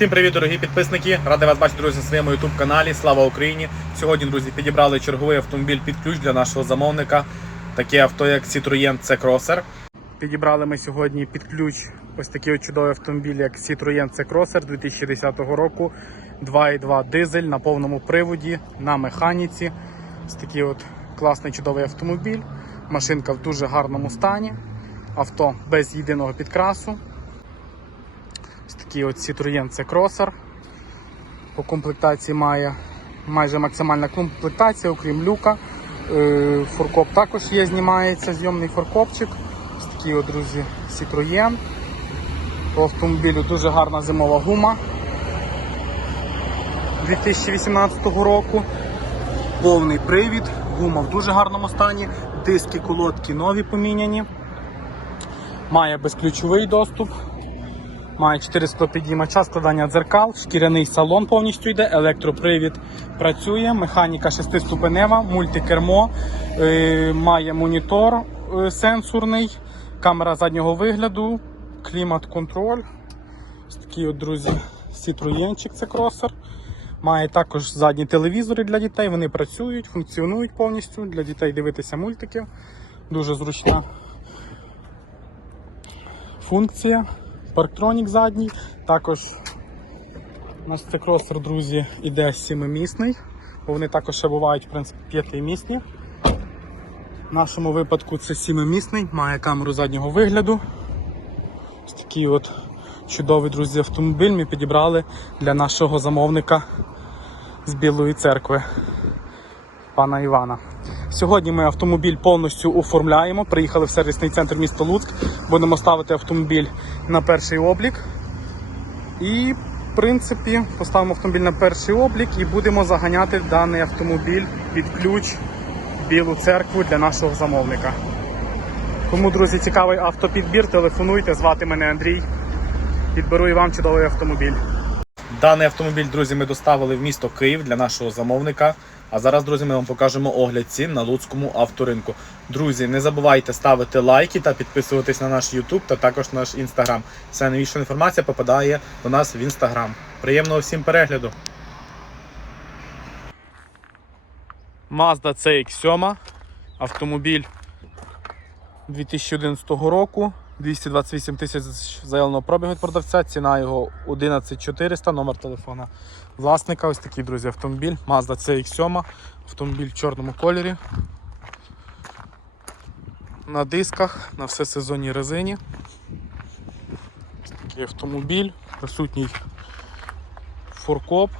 Всім привіт, дорогі підписники! Радий вас бачити, друзі, на своєму youtube каналі. Слава Україні! Сьогодні, друзі, підібрали черговий автомобіль під ключ для нашого замовника. Таке авто, як Citroën C-Crosser. Підібрали ми сьогодні під ключ ось такий чудовий автомобіль, як Citroën C-Crosser 2010 року. 2.2 дизель на повному приводі, на механіці. Ось такий от класний чудовий автомобіль. Машинка в дуже гарному стані. Авто без єдиного підкрасу. Ось такий от Citroën C Crosser. По комплектації має майже максимальна комплектація, окрім люка. Е, Форкоп також є, знімається, зйомний форкопчик. Ось такий от, друзі, Citroën. По автомобілю дуже гарна зимова гума 2018 року. Повний привід, гума в дуже гарному стані, диски, колодки нові поміняні. Має безключовий доступ. Має 4 склопідіймача, складання дзеркал, шкіряний салон повністю йде, електропривід працює, механіка 6-ступенева, мультикермо, е, має монітор е, сенсорний, камера заднього вигляду, клімат-контроль. Такий от, друзі, Citroёnчик це кросер. Має також задні телевізори для дітей, вони працюють, функціонують повністю. Для дітей дивитися мультики. Дуже зручна функція. Парктронік задній. Також у нас це кросер, друзі, іде сімимісний, бо вони також ще бувають в принципі, п'ятимісні. В нашому випадку це сімимісний, має камеру заднього вигляду. Такий от чудовий, друзі, автомобіль ми підібрали для нашого замовника з Білої церкви, пана Івана. Сьогодні ми автомобіль повністю оформляємо. Приїхали в сервісний центр міста Луцьк. Будемо ставити автомобіль на перший облік. І, в принципі, поставимо автомобіль на перший облік і будемо заганяти даний автомобіль під ключ Білу церкву для нашого замовника. Кому, друзі, цікавий автопідбір, телефонуйте, звати мене Андрій. Підберу і вам чудовий автомобіль. Даний автомобіль, друзі, ми доставили в місто Київ для нашого замовника. А зараз, друзі, ми вам покажемо огляд цін на Луцькому авторинку. Друзі, не забувайте ставити лайки та підписуватись на наш YouTube та також наш Instagram. Вся новіша інформація попадає до нас в Instagram. Приємного всім перегляду! Mazda CX-7. Автомобіль 2011 року. 228 тисяч заявленого пробігу від продавця, ціна його 11400, номер телефона власника. Ось такий, друзі, автомобіль. Mazda CX-7, автомобіль в чорному кольорі. На дисках, на всесезонній резині. Ось такий автомобіль, присутній форкоп,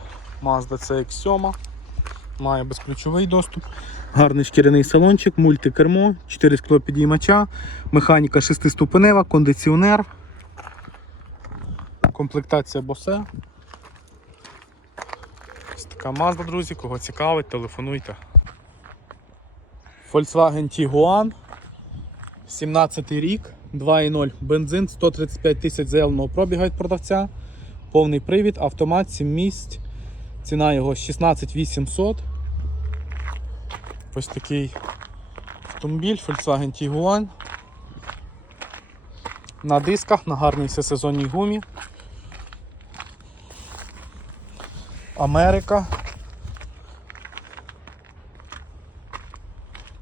Mazda CX-7, має безключовий доступ. Гарний шкіряний салончик, мультикермо, 4 скло підіймача, механіка 6-ступенева, кондиціонер, комплектація Bose. Ось така Mazda, друзі, кого цікавить, телефонуйте. Volkswagen Tiguan, 17 рік, 2.0 бензин, 135 тисяч заявленого пробіга від продавця, повний привід, автомат, 7 місць, ціна його 16 800. Ось такий автомобіль Volkswagen Tiguan. На дисках, на гарній всесезонній гумі. Америка.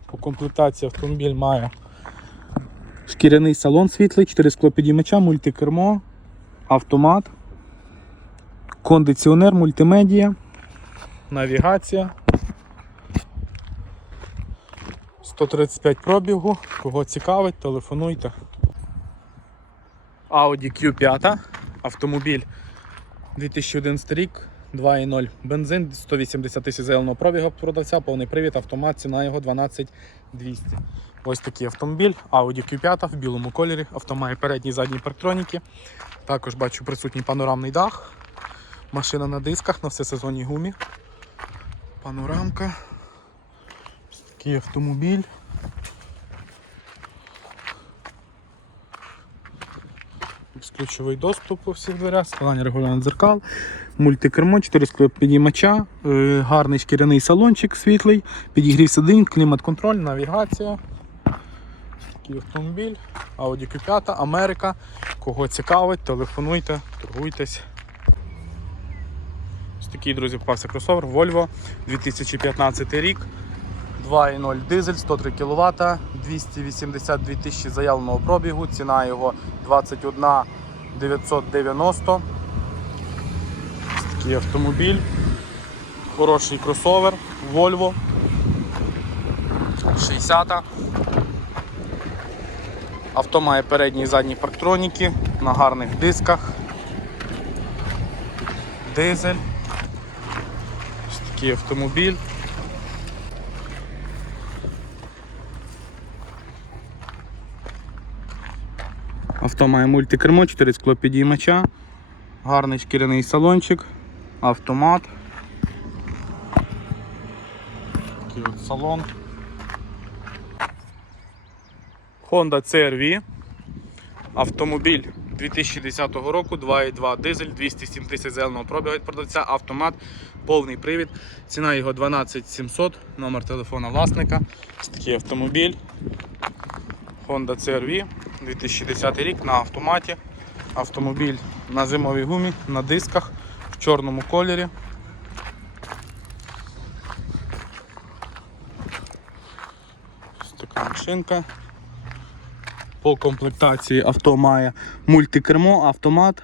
По комплектації автомобіль має шкіряний салон світлий, 4 склопідіймача, мультикермо, автомат, кондиціонер, мультимедія, навігація. 135 пробігу. Кого цікавить, телефонуйте. Audi Q5. Автомобіль 2011 рік, 2.0 бензин, 180 тисяч заявленого пробігу продавця, повний привід, автомат, ціна його 12200. Ось такий автомобіль, Audi Q5 в білому кольорі, авто має передні і задні парктроніки. Також бачу присутній панорамний дах. Машина на дисках на всесезонній гумі. Панорамка. Такий автомобіль. безключовий доступ у всіх дверях, складання регулювання дзеркал, мультикермо, 4 склопідіймача, е, гарний шкіряний салончик світлий, підігрів сидінь, клімат-контроль, навігація. Такий автомобіль, Audi Q5, Америка. Кого цікавить, телефонуйте, торгуйтесь. Ось такий, друзі, попався кросовер Volvo 2015 рік. 2.0 дизель, 103 кВт, 282 тисячі заявленого пробігу, ціна його 21 990. Ось такий автомобіль. Хороший кросовер, Volvo. 60. Авто має передні і задні парктроніки на гарних дисках. Дизель. Ось такий автомобіль. Авто має мультикермо, 4 склопідіймача, гарний шкіряний салончик, автомат. Такий от салон. Honda CR-V. Автомобіль 2010 року, 2.2 дизель, 207 тисяч зеленого пробігу від продавця, автомат, повний привід. Ціна його 12 700, номер телефона власника. Такий автомобіль. Honda CR-V, 2010 рік на автоматі. Автомобіль на зимовій гумі, на дисках, в чорному кольорі. Ось така машинка. По комплектації авто має мультикермо, автомат.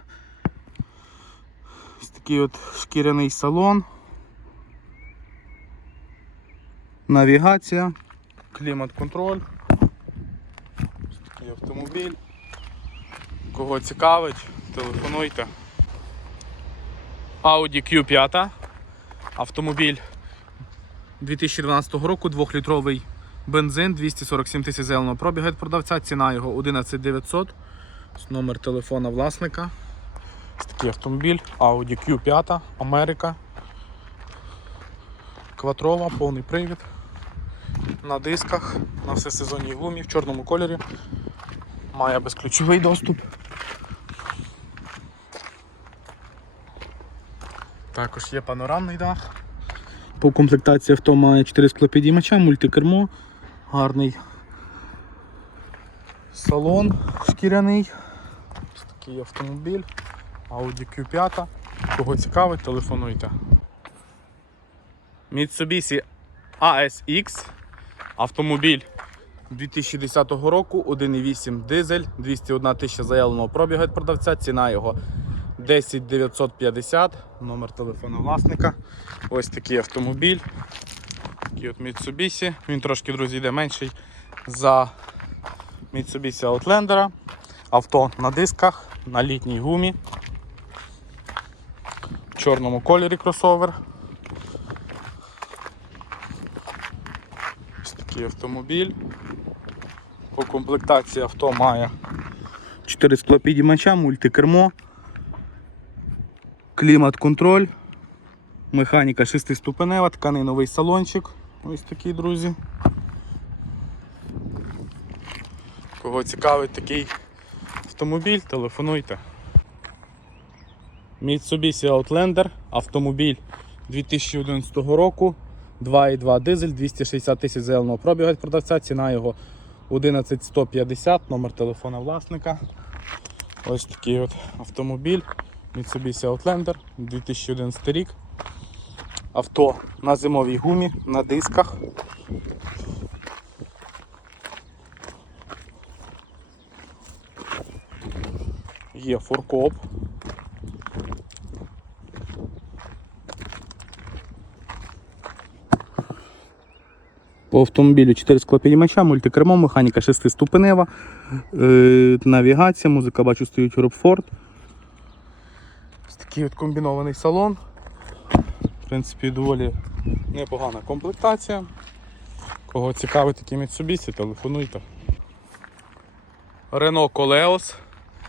Ось такий от шкіряний салон. Навігація, клімат-контроль. Ось такий автомобіль. Кого цікавить, телефонуйте. Audi Q5. Автомобіль 2012 року, 2-літровий бензин, 247 тисяч зеленого пробігу від продавця, ціна його 11 900. Ось Номер телефона власника. Такий автомобіль Audi Q5, Америка. Кватрова, повний привід. На дисках, на всесезонній гумі, в чорному кольорі. Має безключовий доступ. Також є панорамний дах. По комплектації авто має 4 склопідіймача, мультикермо, гарний салон шкіряний. Ось такий автомобіль. Audi Q5. Кого цікавить, телефонуйте. Mitsubishi ASX. Автомобіль 2010 року, 1,8 дизель, 201 тисяча заявленого пробігу від продавця, ціна його 10 950, номер телефону власника. Ось такий автомобіль. Такий от Mitsubishi. Він трошки, друзі, йде менший за Mitsubishi Outlander. Авто на дисках, на літній гумі. В чорному кольорі кросовер. Ось такий автомобіль. По комплектації авто має 4 склопідіймача, мультикермо, клімат-контроль, механіка 6-ступенева, тканиновий салончик. Ось такий, друзі. Кого цікавить такий автомобіль, телефонуйте. Mitsubishi Outlander, автомобіль 2011 року, 2,2 дизель, 260 тисяч зеленого пробігу від продавця, ціна його 11150, номер телефона власника. Ось такий от автомобіль Mitsubishi Outlander 2011 рік. Авто на зимовій гумі, на дисках. Є фуркоп. По автомобілю 4 склопідіймача, мультикермо, механіка 6-ступенева, е, навігація, музика бачу стоїть Робфорд. Ось такий от комбінований салон. В принципі, доволі непогана комплектація. Кого цікавить такі Mitsubishi, телефонуйте. Renault Coleos.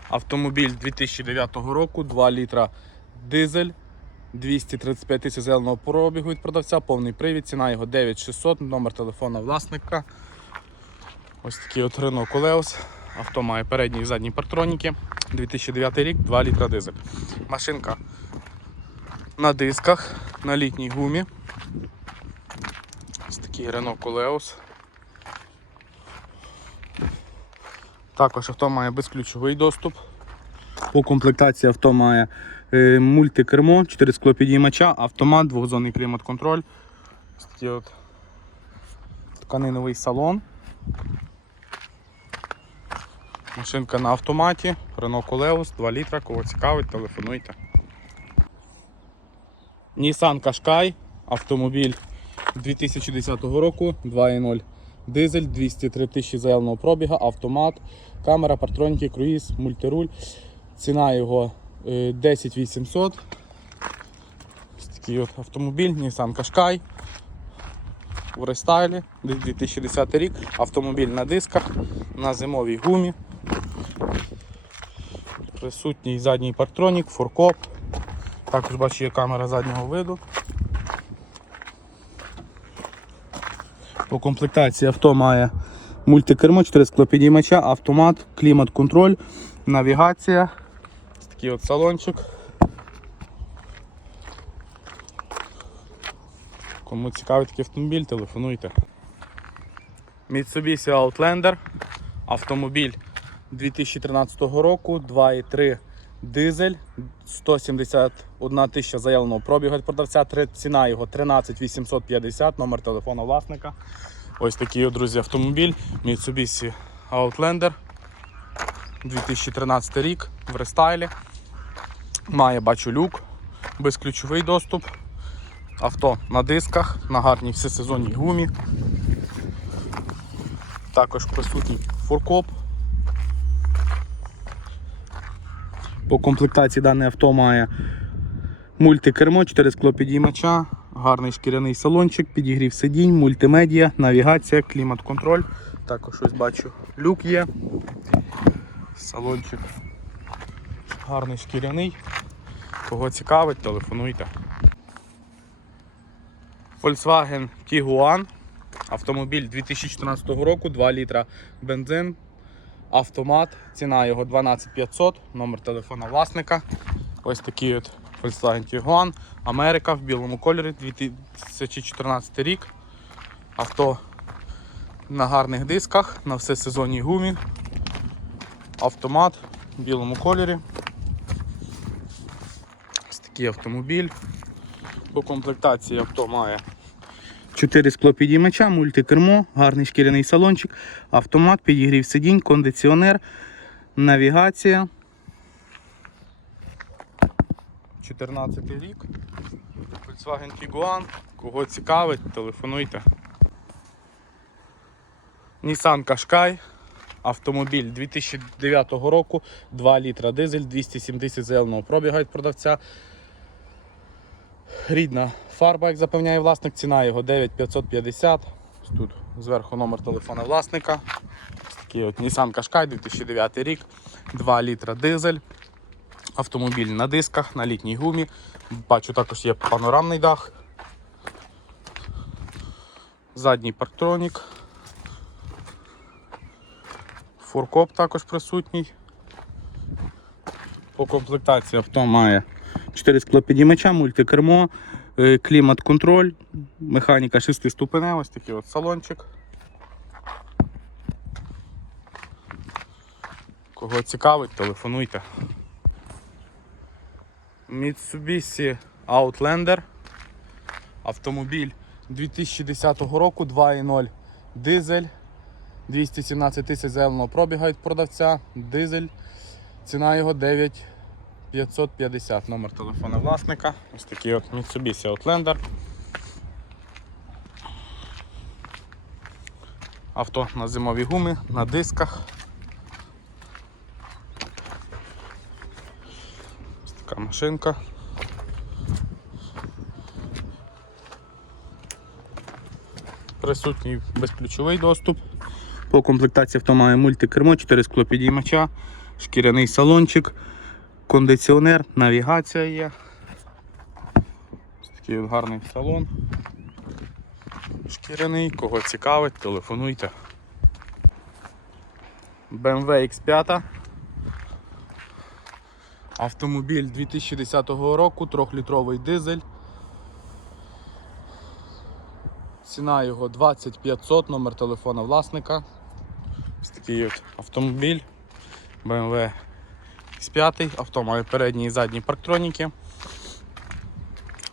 Автомобіль 2009 року, 2 літра дизель, 235 тисяч зеленого пробігу від продавця, повний привід, ціна його 9600, номер телефона власника. Ось такий от Renault Coleos. Авто має передні і задні партроніки. 2009 рік, 2 літра дизель. Машинка на дисках, на літній гумі. Ось такий Renault Coleos. Також авто має безключовий доступ. По комплектації авто має е, мультикермо, 4 склопідіймача, автомат, двохзонний клімат-контроль. Тканиновий салон. Машинка на автоматі, Renault Coleos, 2 літра, кого цікавить, телефонуйте. Nissan Qashqai, автомобіль 2010 року, 2.0 дизель, 203 тисячі заявленого пробіга, автомат, камера, партроніки, круїз, мультируль. Ціна його е, 10 800. Ось такий от автомобіль, Nissan Qashqai в рестайлі, 2010 рік, автомобіль на дисках, на зимовій гумі. Присутній задній партронік, форкоп. Також бачу є камера заднього виду. По комплектації авто має мультикермо, 4 склопідіймача, автомат, клімат-контроль, навігація. Такий от салончик. Кому цікавий такий автомобіль, телефонуйте. Mitsubishi Outlander. Автомобіль 2013 року, 2,3 дизель, 171 тисяча заявленого пробігу від продавця, ціна його 13 850, номер телефона власника. Ось такий, друзі, автомобіль Mitsubishi Outlander 2013 рік в рестайлі. Має бачу люк, безключовий доступ. Авто на дисках, на гарній всесезонній гумі. Також присутній фуркоп. По комплектації дане авто має мультикермо, 4 склопідіймача, гарний шкіряний салончик, підігрів сидінь, мультимедіа, навігація, клімат-контроль. Також ось бачу люк є. Салончик гарний шкіряний. Кого цікавить, телефонуйте. Volkswagen Tiguan. Автомобіль 2014 року, 2 літра бензин, автомат, ціна його 12500, номер телефона власника. Ось такий от Volkswagen Tiguan, Америка в білому кольорі, 2014 рік. Авто на гарних дисках, на всесезонній гумі. Автомат в білому кольорі. Такий автомобіль. По комплектації авто має 4 склопідіймача, мультикермо, гарний шкіряний салончик, автомат, підігрів сидінь, кондиціонер, навігація. 14 рік. Volkswagen Tiguan. Кого цікавить, телефонуйте. Nissan Qashqai. Автомобіль 2009 року, 2 літра дизель, 270 заявленого пробіга від продавця. Рідна фарба, як запевняє власник, ціна його 9550. Тут зверху номер телефона власника. Такий от Nissan Qashqai 2009 рік, 2 літра дизель. Автомобіль на дисках, на літній гумі. Бачу, також є панорамний дах. Задній парктронік. Фуркоп також присутній. По комплектації авто має 4 склопідіймача, мультикермо, е, клімат-контроль, механіка 6 ступенева, ось такий от салончик. Кого цікавить, телефонуйте. Mitsubishi Outlander. Автомобіль 2010 року, 2.0 дизель. 217 тисяч заявленого пробіга від продавця. Дизель. Ціна його 9550. Номер телефона власника. Ось такий от Mitsubishi Outlander. Авто на зимовій гумі, на дисках. Ось така машинка. Присутній безключовий доступ. По комплектації авто має мультикермо, 4 склопідіймача, шкіряний салончик, кондиціонер, навігація є. Ось такий от гарний салон. Шкіряний, кого цікавить, телефонуйте. BMW X5. Автомобіль 2010 року, 3-літровий дизель. Ціна його 2500, номер телефона власника. Ось такий от автомобіль BMW X5. Авто має передні і задні парктроніки.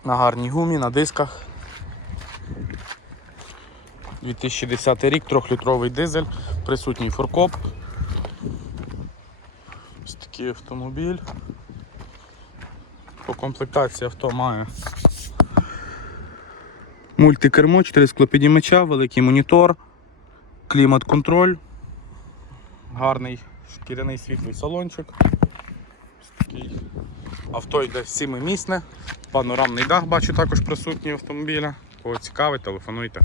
На гарній гумі, на дисках. 2010 рік, 3-літровий дизель, присутній форкоп. Ось такий автомобіль. По комплектації авто має мультикермо, 4 склопідіймача, великий монітор, клімат-контроль, гарний шкіряний світлий салончик. Такий. Авто йде 7-місне, панорамний дах бачу також присутній автомобіля. Кого цікавить, телефонуйте.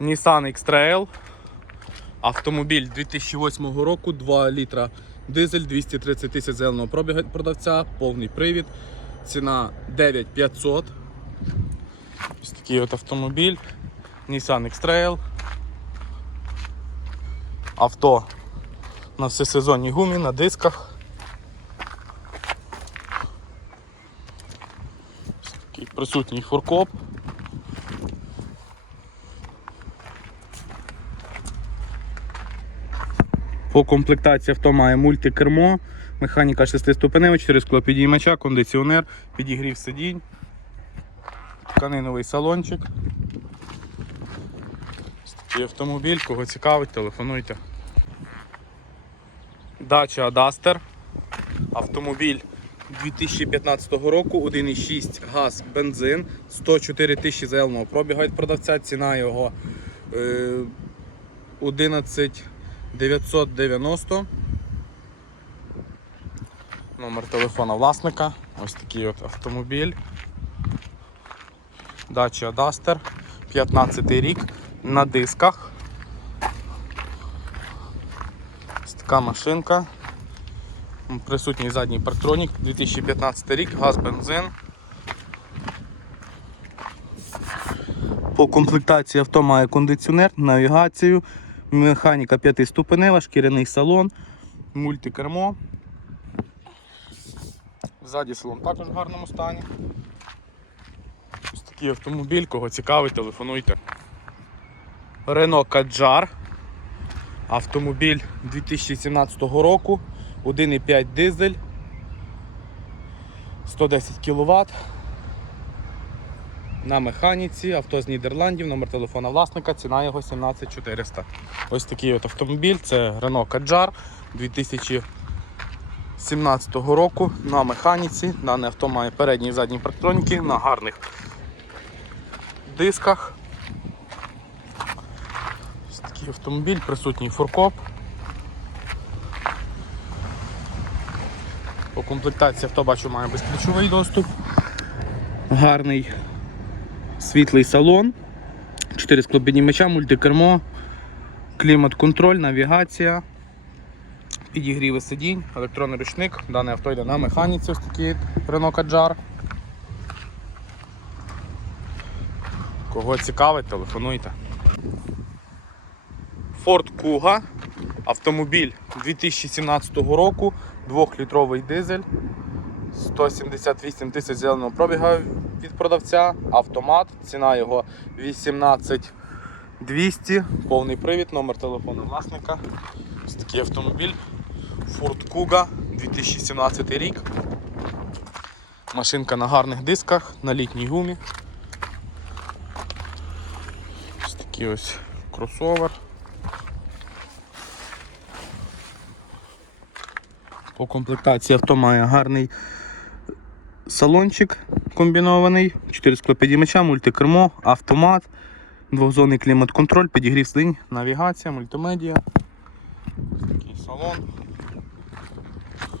Nissan X-Trail. Автомобіль 2008 року, 2 літра дизель, 230 тисяч зеленого пробіга продавця, повний привід. Ціна 9500. Ось такий от автомобіль. Nissan X-Trail. Авто на всесезонній гумі, на дисках. Ось такий присутній фуркоп. По комплектації авто має мультикермо, механіка 6 ступенева, 4 склопідіймача, кондиціонер, підігрів сидінь, тканиновий салончик. Такий автомобіль, кого цікавить, телефонуйте. Дача Duster. Автомобіль 2015 року, 1,6 газ, бензин, 104 тисячі заявленого пробіга від продавця, ціна його е, 11 990. Номер телефона власника. Ось такий от автомобіль. Dacia Duster. 15 рік на дисках. Ось така машинка. Присутній задній парктронік, 2015 рік, газ, бензин. По комплектації авто має кондиціонер, навігацію, механіка 5 ступенева, шкіряний салон, мультикермо. Ззаді салон також в гарному стані. Ось такий автомобіль, кого цікавить, телефонуйте. Renault Kadjar. Автомобіль 2017 року, 1,5 дизель, 110 кВт. На механіці, авто з Нідерландів, номер телефона власника, ціна його 17400. Ось такий от автомобіль, це Renault Kadjar 2017 року на механіці. Дане авто має передні і задні парктроніки на гарних дисках. Ось такий автомобіль, присутній фуркоп. По комплектації авто бачу має безключовий доступ. Гарний світлий салон, 4 склопіднімача, мультикермо, клімат-контроль, навігація, підігріви сидінь, електронний ручник. Дане авто йде на механіці, ось такий Renault Kadjar. Кого цікавить, телефонуйте. Ford Kuga. Автомобіль 2017 року, 2-літровий дизель, 178 тисяч зеленого пробіга від продавця, автомат, ціна його 18200, повний привід, номер телефону власника. Ось такий автомобіль. Ford Kuga 2017 рік. Машинка на гарних дисках, на літній гумі. Ось такий ось кросовер. По комплектації авто має гарний салончик комбінований, 4 склопідіймача, мультикермо, автомат, двохзонний клімат-контроль, підігрів сидінь, навігація, мультимедіа. Такий салон.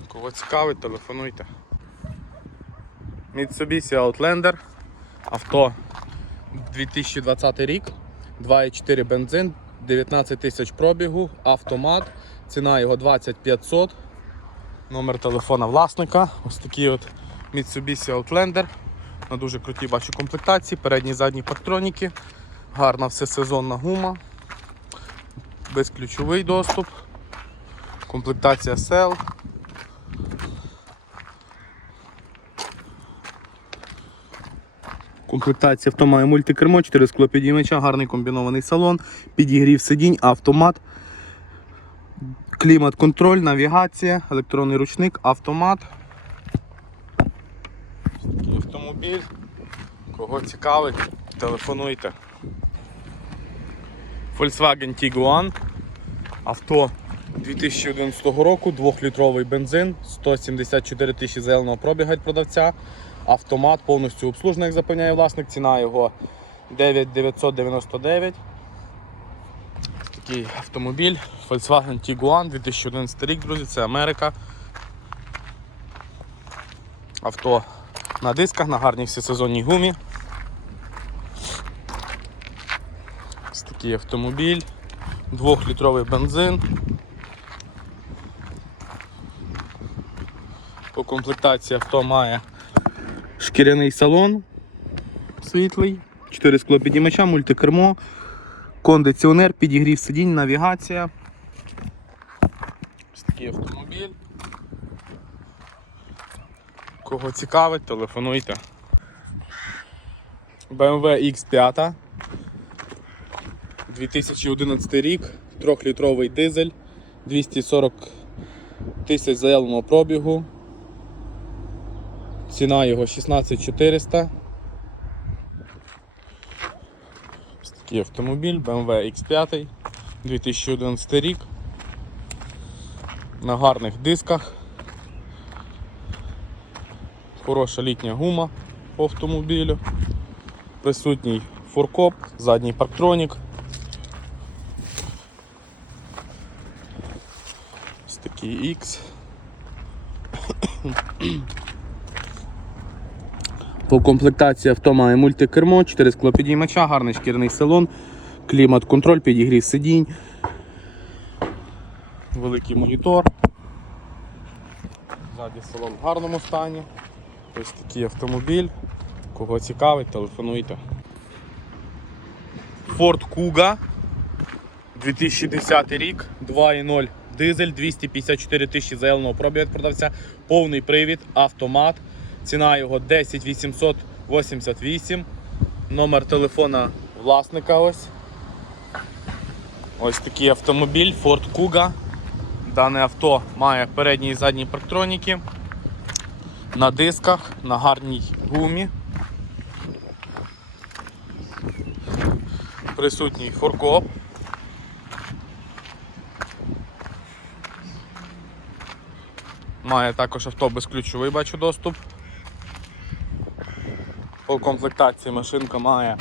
Кого цікавить, телефонуйте. Mitsubishi Outlander. Авто 2020 рік, 2,4 бензин, 19 тисяч пробігу, автомат, ціна його 2500. Номер телефона власника. Ось такий от Mitsubishi Outlander. На дуже крутій бачу комплектації, передні і задні парктроніки, гарна всесезонна гума. безключовий доступ, комплектація сел. Комплектація авто має мультикермо, 4 склопідіймача, гарний комбінований салон, підігрів сидінь, автомат, клімат-контроль, навігація, електронний ручник, автомат. Такий автомобіль. Кого цікавить, телефонуйте. Volkswagen Tiguan. Авто 2011 року, 2-літровий бензин, 174 тисячі зеленого пробіга від продавця. Автомат повністю обслужений, як запевняє власник. Ціна його 9999. Такий автомобіль Volkswagen Tiguan 2011 рік, друзі, це Америка. Авто на дисках, на гарній всесезонній гумі. Ось такий автомобіль, 2-літровий бензин. По комплектації авто має шкіряний салон світлий, 4 склопідіймача, мультикермо, кондиціонер, підігрів сидінь, навігація. Ось такий автомобіль. Кого цікавить, телефонуйте. BMW X5 2011 рік, 3-літровий дизель, 240 тисяч заявленого пробігу. Ціна його 16400. Такий автомобіль BMW X5 2011 рік. На гарних дисках. Хороша літня гума по автомобілю. Присутній фуркоп, задній парктронік. Ось такий X. По комплектації авто має мультикермо, 4 склопідіймача, гарний шкірний салон, клімат-контроль, підігрів сидінь, великий монітор. Ззаді салон в гарному стані. Ось такий автомобіль. Кого цікавить, телефонуйте. Ford Kuga 2010 рік, 2.0 дизель, 254 тисячі заявленого пробігу від продавця, повний привід, автомат. Ціна його 10 888. Номер телефона власника ось. Ось такий автомобіль Ford Kuga. Дане авто має передні і задні парктроніки. На дисках, на гарній гумі. Присутній форкоп. Має також авто безключовий, бачу доступ. По комплектації машинка має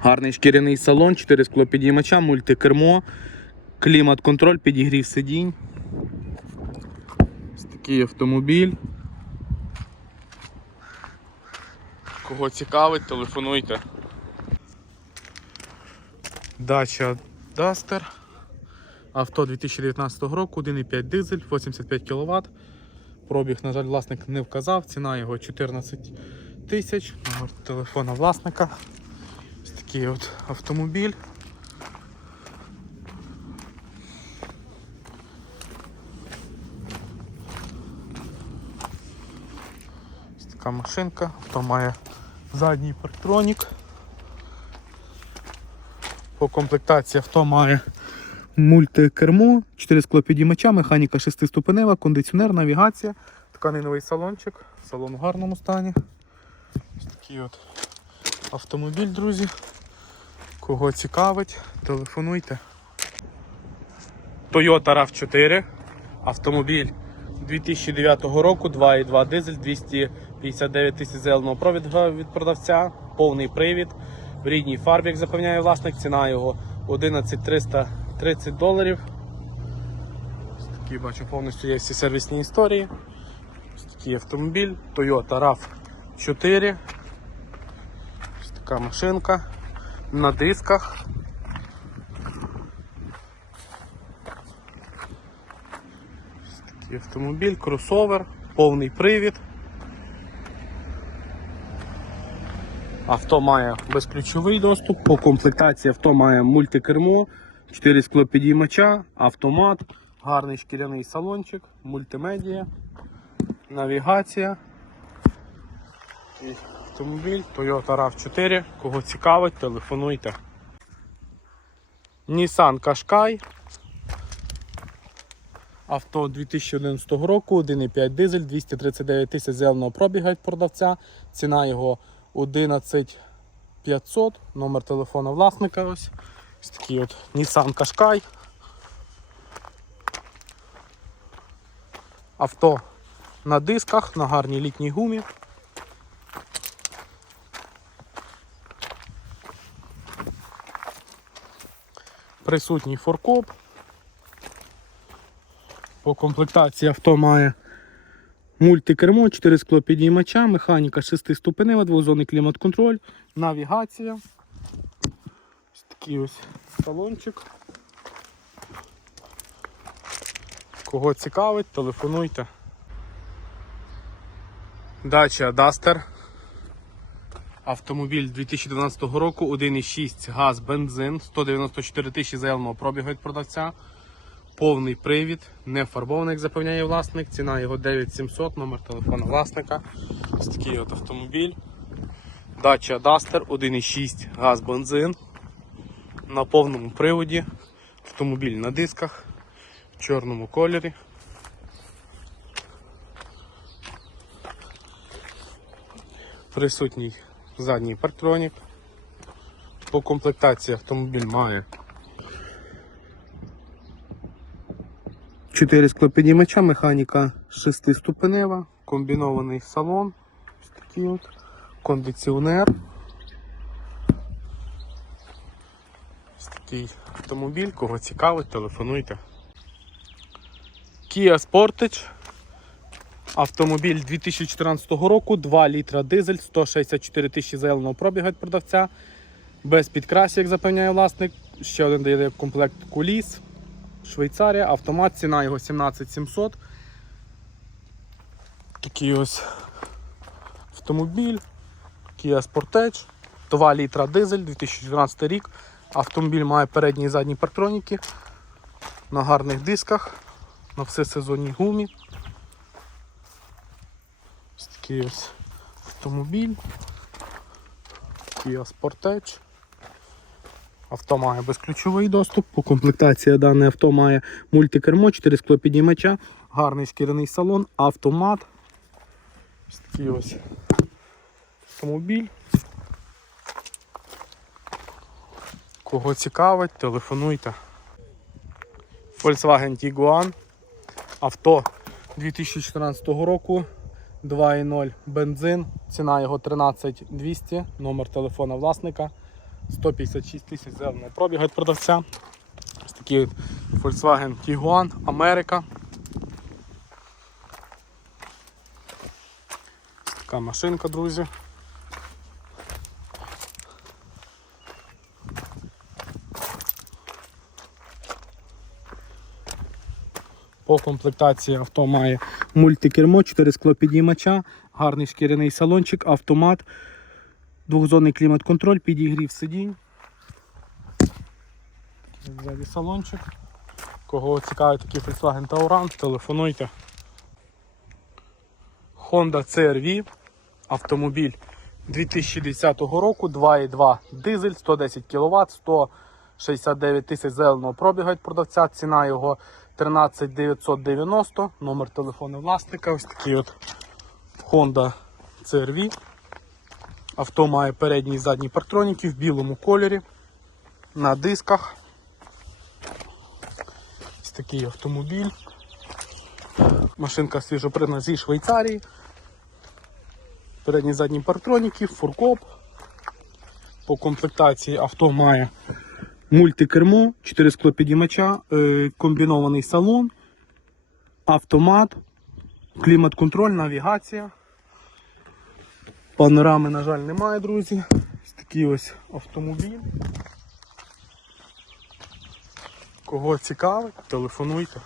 гарний шкіряний салон, 4 склопідіймача, мультикермо, клімат-контроль, підігрів сидінь. Ось такий автомобіль. Кого цікавить, телефонуйте. Дача Duster. Авто 2019 року, 1,5 дизель, 85 кВт. Пробіг, на жаль, власник не вказав, ціна його 14 тисяч. Номер телефона власника. Ось такий от автомобіль. Ось така машинка, авто має задній парктронік. По комплектації авто має мультикермо, 4 склопідіймача, механіка 6-ступенева, кондиціонер, навігація, тканиновий салончик, салон в гарному стані. Такий от автомобіль, друзі. Кого цікавить, телефонуйте. Toyota RAV4. Автомобіль 2009 року, 2,2 дизель, 259 тисяч зеленого провіду від продавця, повний привід. В рідній фарбі, як запевняє власник, ціна його 11330 доларів. Ось такий бачу повністю є всі сервісні історії. Ось такий автомобіль, Toyota RAV4. Ось така машинка на дисках. Такий автомобіль, кросовер, повний привід. Авто має безключовий доступ, по комплектації авто має мультикермо, 4 склопідіймача, автомат, гарний шкіряний салончик, мультимедія, навігація. Автомобіль Toyota RAV4. Кого цікавить, телефонуйте. Nissan Qashqai. Авто 2011 року, 1,5 дизель, 239 тисяч зеленого пробіга від продавця. Ціна його 11 500, номер телефона власника. Ось, ось такий от Nissan Qashqai. Авто на дисках, на гарній літній гумі. Присутній форкоп. По комплектації авто має мультикермо, 4 склопідіймача, механіка 6 ступенева, двозонний клімат-контроль, навігація. Ось такий ось салончик. Кого цікавить, телефонуйте. Дача Duster. Автомобіль 2012 року, 1,6 газ, бензин, 194 тисячі заявленого пробігу від продавця. Повний привід, не фарбований, як запевняє власник. Ціна його 9700, номер телефону власника. Ось такий от автомобіль. Дача Duster 1,6 газ, бензин. На повному приводі. Автомобіль на дисках в чорному кольорі. Присутній задній парктронік. По комплектації автомобіль має 4 склопідіймача, механіка 6 ступенева, комбінований салон, такий от, кондиціонер. Ось такий автомобіль, кого цікавить, телефонуйте. Kia Sportage. Автомобіль 2014 року, 2 літра дизель, 164 тисячі заявленого пробігу від продавця. Без підкрасів, як запевняє власник. Ще один дає комплект куліс. Швейцарія, автомат, ціна його 17700. Такий ось автомобіль. Kia Sportage. 2 літра дизель, 2014 рік. Автомобіль має передні і задні парктроніки на гарних дисках, на всесезонній гумі. Такий ось автомобіль. Kia Sportage. Авто має безключовий доступ. По комплектації дане авто має мультикермо, 4 склопідіймача, гарний шкіряний салон, автомат. Ось такий ось автомобіль. Кого цікавить, телефонуйте. Volkswagen Tiguan. Авто 2014 року. 2.0 бензин. Ціна його 13200, номер телефона власника. 156 тисяч зеленого пробігу від продавця. Ось такий Volkswagen Tiguan Америка. Така машинка, друзі. По комплектації авто має мультикермо, 4 склопідіймача, гарний шкіряний салончик, автомат, двохзонний клімат-контроль, підігрів сидінь. Ззаді салончик. Кого цікавить такий Volkswagen Tauran, телефонуйте. Honda CR-V, автомобіль 2010 року, 2,2 дизель, 110 кВт, 169 тисяч зеленого пробігу від продавця. Ціна його 13 990, номер телефону власника. Ось такий от Honda CR-V. Авто має передні і задні парктроніки в білому кольорі, на дисках. Ось такий автомобіль. Машинка свіжопригнана зі Швейцарії. Передні і задні парктроніки, фуркоп. По комплектації авто має мультикермо, 4 склопідіймача, е, комбінований салон, автомат, клімат-контроль, навігація. Панорами, на жаль, немає, друзі. Ось такий ось автомобіль. Кого цікавить, телефонуйте.